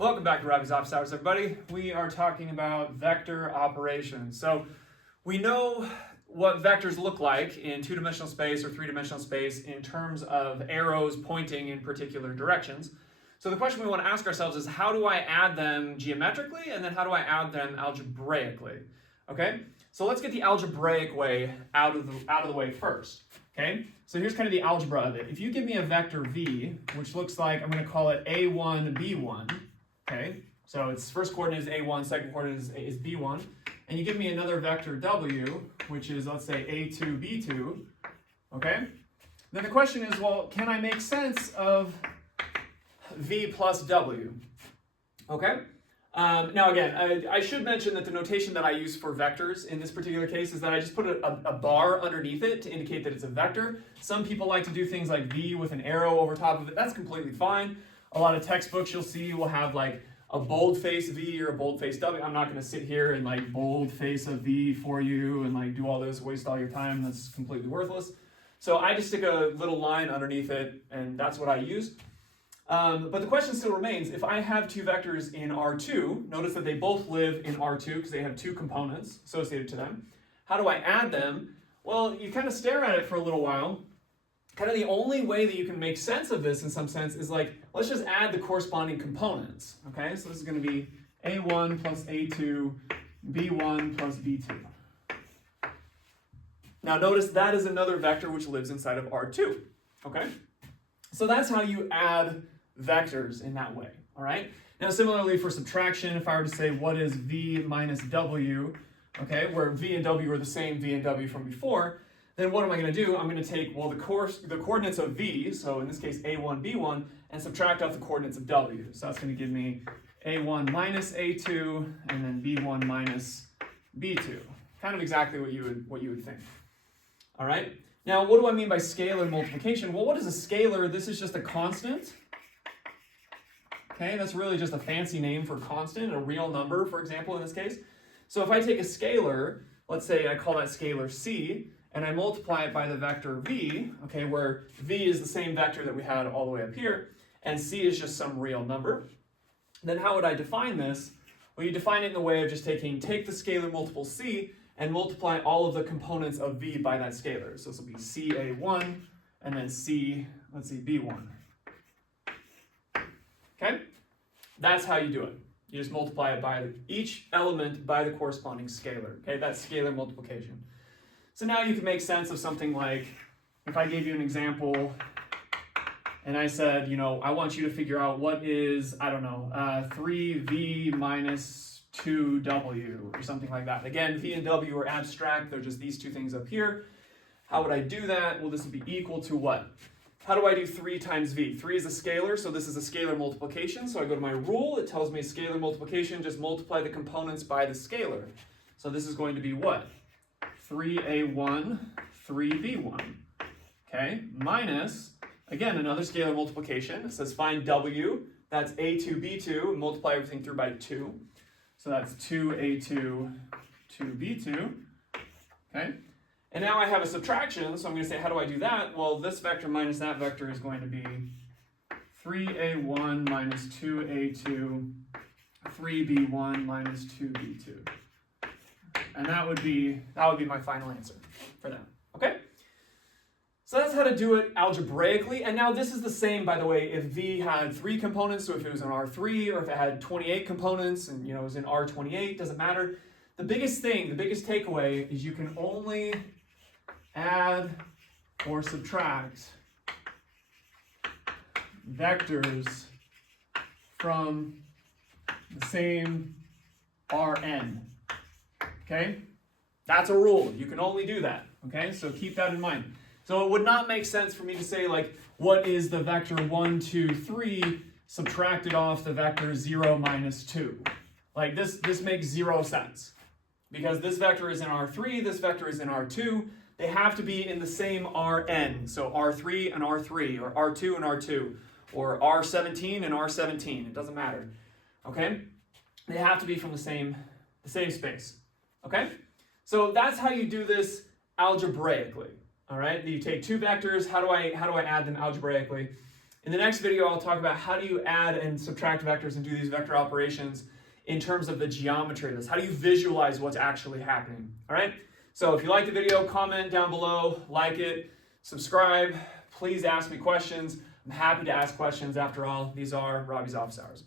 Welcome back to Robbie's Office Hours, everybody. We are talking about vector operations. So we know what vectors look like in two-dimensional space or three-dimensional space in terms of arrows pointing in particular directions. So the question we want to ask ourselves is, how do I add them geometrically, and then how do I add them algebraically? Okay, so let's get the algebraic way out of the way first. Okay, so here's kind of the algebra of it. If you give me a vector v, which looks like, I'm going to call it a1, b1. Okay, so its first coordinate is a1, second coordinate is b1, and you give me another vector w, which is, let's say, a2, b2. Okay, then the question is, well, can I make sense of v plus w? Okay. Now again, I should mention that the notation that I use for vectors in this particular case is that I just put a bar underneath it to indicate that it's a vector. Some people like to do things like v with an arrow over top of it. That's completely fine. A lot of textbooks you'll see will have like a boldface v or a boldface w. I'm not going to sit here and like boldface a v for you and like do all this, waste all your time. That's completely worthless. So I just stick a little line underneath it, and that's what I use. But the question still remains, if I have two vectors in R2, notice that they both live in R2 because they have two components associated to them. How do I add them? Well, you kind of stare at it for a little while. Kind of the only way that you can make sense of this in some sense is like, let's just add the corresponding components. Okay, so this is going to be A1 plus A2, B1 plus B2. Now notice that is another vector which lives inside of R2. Okay, so that's how you add vectors in that way, all right? Now similarly for subtraction, if I were to say what is v minus w, okay, where v and w are the same v and w from before, then what am I going to do? I'm going to take, well, the coordinates of v, so in this case a1, b1, and subtract off the coordinates of w. So that's going to give me a1 minus a2, and then b1 minus b2. Kind of exactly what you would think, all right? Now, what do I mean by scalar multiplication? Well, what is a scalar? This is just a constant. Okay, that's really just a fancy name for constant, a real number, for example, in this case. So if I take a scalar, let's say I call that scalar c, and I multiply it by the vector v, okay, where v is the same vector that we had all the way up here, and c is just some real number, then how would I define this? Well, you define it in the way of just take the scalar multiple c, and multiply all of the components of v by that scalar. So this will be ca1, and then c, let's see, b1. Okay? That's how you do it. You just multiply it by each element by the corresponding scalar. Okay, that's scalar multiplication. So now you can make sense of something like, if I gave you an example, and I said, you know, I want you to figure out what is, I don't know, 3v minus 2w, or something like that. Again, v and w are abstract. They're just these two things up here. How would I do that? Well, this would be equal to what? How do I do 3 times v? 3 is a scalar, so this is a scalar multiplication. So I go to my rule. It tells me scalar multiplication, just multiply the components by the scalar. So this is going to be what? 3a1, 3b1. Okay, minus, again, another scalar multiplication. It says find w. That's a2, b2. Multiply everything through by 2. So that's 2a2, 2b2. Okay. And now I have a subtraction, so I'm going to say, how do I do that? Well, this vector minus that vector is going to be 3a1 minus 2a2, 3b1 minus 2b2. And that would be my final answer for that. Okay? So that's how to do it algebraically. And now this is the same, by the way, if v had 3 components, so if it was in R3, or if it had 28 components and, you know, it was in R28, doesn't matter. The biggest takeaway is you can only add or subtract vectors from the same Rn. Okay? That's a rule. You can only do that. Okay? So keep that in mind. So it would not make sense for me to say, like, what is the vector 1, 2, 3 subtracted off the vector 0, minus 2? Like, this makes 0 sense. Because this vector is in R3, this vector is in R2, they have to be in the same Rn. So R3 and R3, or R2 and R2, or R17 and R17. It doesn't matter. Okay? They have to be from the same space. Okay? So that's how you do this algebraically. All right? You take two vectors. How do I add them algebraically? In the next video, I'll talk about how do you add and subtract vectors and do these vector operations in terms of the geometry of this. How do you visualize what's actually happening? All right? So if you like the video, comment down below, like it, subscribe. Please ask me questions. I'm happy to ask questions. After all, these are Robbie's office hours.